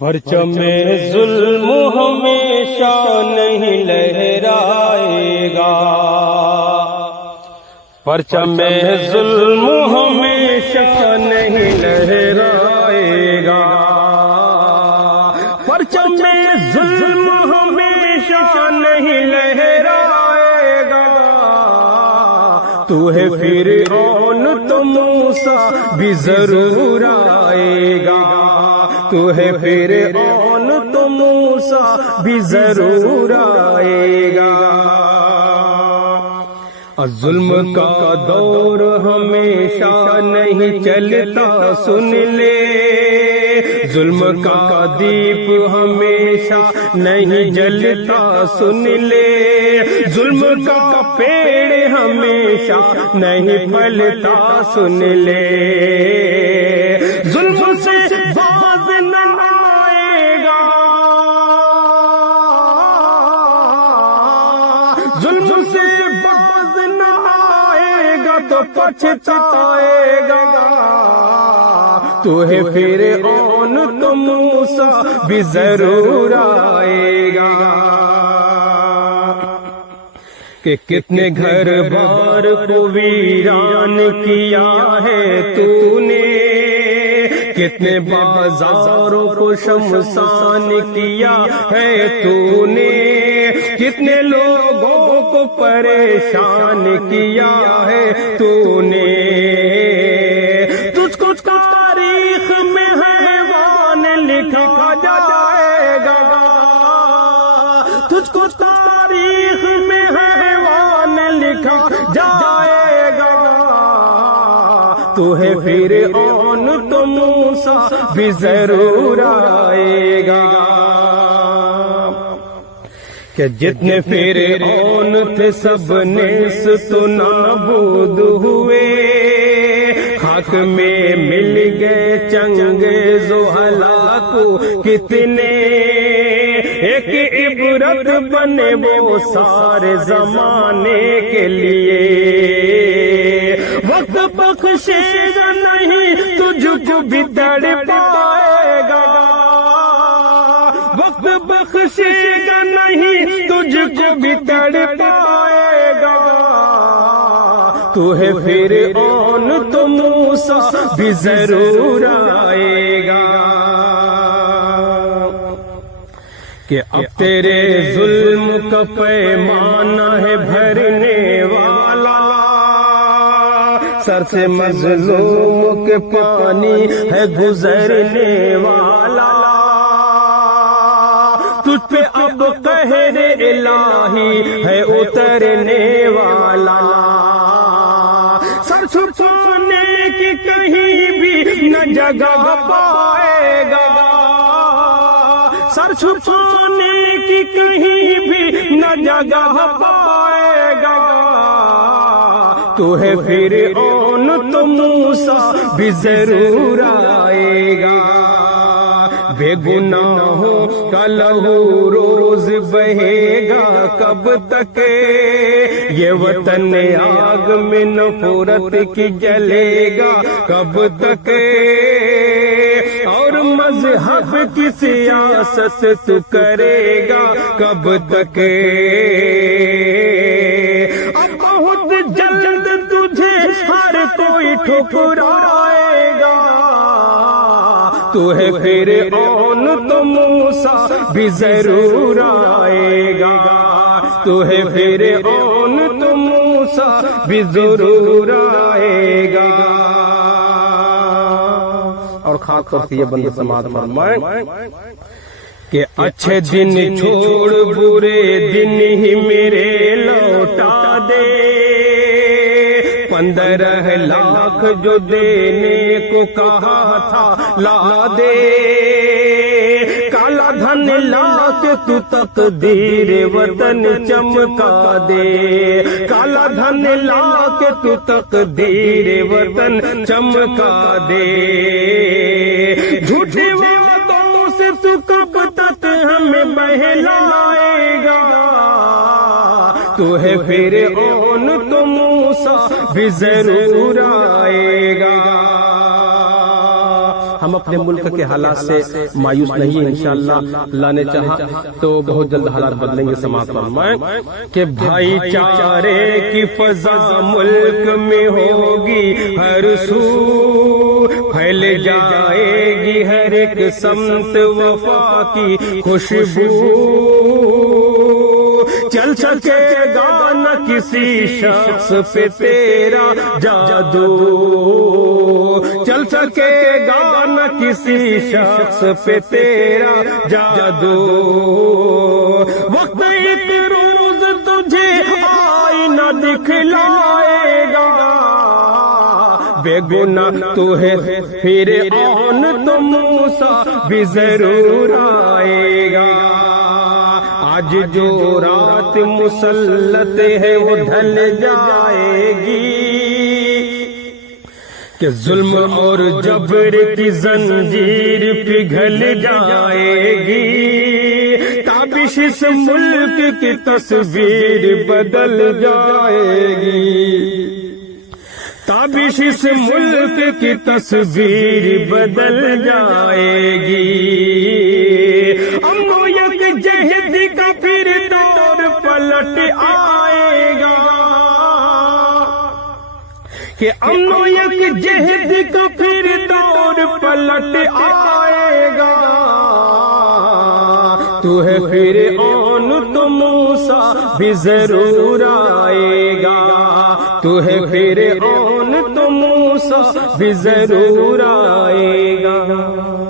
پرچم ظلم ہمیشہ نہیں لہرائے گا، پرچم ظلم ہمیشہ نہیں لہرائے گا، پرچم ظلم ہمیشہ نہیں لہرائے گا، تو ہے فرعون تو موسیٰ بھی ضرور آئے گا، تو ہے فرعون تو موسیٰ بھی ضرور آئے گا۔ ظلم کا دور ہمیشہ نہیں چلتا سن لے، ظلم کا دیپ ہمیشہ نہیں جلتا سن لے، ظلم کا پیڑ ہمیشہ نہیں پھلتا سن لے، ظلم سے باز نہ آئے گا، ظلم سے باز نہ آئے گا تو پچھتائے گا، تو ہے فرعون تو موسیٰ بھی ضرور آئے گا۔ کہ کتنے گھر بار کو ویران کیا ہے تو نے، کتنے بازاروں کو شمشان کیا ہے تو نے، کتنے لوگوں کو پریشان کیا ہے تو نے، تجھ کو تاریخ میں حیوان لکھا جائے گا، تجھ کو تاریخ میں حیوان لکھا جائے گا، تو ہے فرعون تو موسیٰ بھی ضرور آئے گا۔ کہ جتنے فرعون تھے سب نیست و نابود ہوئے، خاک میں مل گئے چنگیز و ہلاک کتنے، ایک عبرت بنے وہ سارے زمانے کے لیے، وقت بخشے گا نہیں تجھ کو بھی تڑپائے گا، وقت بخشے گا نہیں تجھ کو بھی تڑپائے گا، تو ہے فرعون تو موسیٰ بھی ضرور آئے گا۔ کہ اب تیرے ظلم کا پیمانہ ہے بھرنے والا، سر سے مظلوم کے پانی ہے گزرنے والا، تجھ پہ اب قہر الہی ہے اترنے والا، سر چھپانے کی کہیں بھی نہ جگہ پائے گا، سر چھپانے کی کہیں بھی نہ جگہ پائے گا، تو ہے فرعون تو موسیٰ بھی ضرور آئے گا، بے گناہوں کا لہو روز بہے گا کب تک، یہ وطن آگ میں نفرت کی جلے گا کب تک، اور مذہب کی سیاست تو کرے گا کب تک، اب بہت جلد تجھے ہر کوئی ٹھکرائے گا، تو ہے فرعون تو موسیٰ بھی ضرور آئے گا، تو ہے فرعون تو موسیٰ بھی ضرور آئے گا۔ اور خاص طور سے یہ بندہ سماعت فرمائے کہ اچھے دن چھوڑ برے دن ہی میرے لوٹا دے، 15 لاکھ جو دینے کو کہا تھا لا دے، کالا دھن لا کے تو تقدیر وطن چمکا دے، کالا دھن لا کے تو تقدیر وطن چمکا دے، جھوٹے وعدوں سے تو کب تک ہمیں بہلائے گا، تو ہے فرعون تو موسیٰ بھی ضرور آئے گا۔ ہم اپنے ملک کے حالات سے مایوس نہیں ہیں، انشاءاللہ اللہ نے چاہا تو بہت جلد حالات بدلیں گے۔ سماعت فرمائیں کہ بھائی چارے کی فضا ملک میں ہوگی، ہر سو پھیل جائے گی ہر ایک سمت وفا کی خوشبو، چل سکے گا نہ کسی شخص پہ تیرا جادو، چل سکے گا نہ کسی شخص پہ تیرا جادو، وقت ایک روز تجھے آئینہ دکھلائے گا، بے گناہ تو ہے پھر آن تو موسیٰ بھی ضرور آئے گا، آج جو رات مسلط ہے وہ ڈھل جائے گی، کہ ظلم اور جبر کی زنجیر پگھل جائے گی، تابش اس ملک کی تصویر بدل جائے گی، تابش اس ملک کی تصویر بدل جائے گی، امن و یکجہت کا پھر دور پلٹ آئے گا، کہ امن و یکجہت کا پھر دور پلٹ آئے گا، تو ہے فرعون تو موسیٰ بھی ضرور آئے گا، تو ہے فرعون تو موسیٰ بھی ضرور آئے گا۔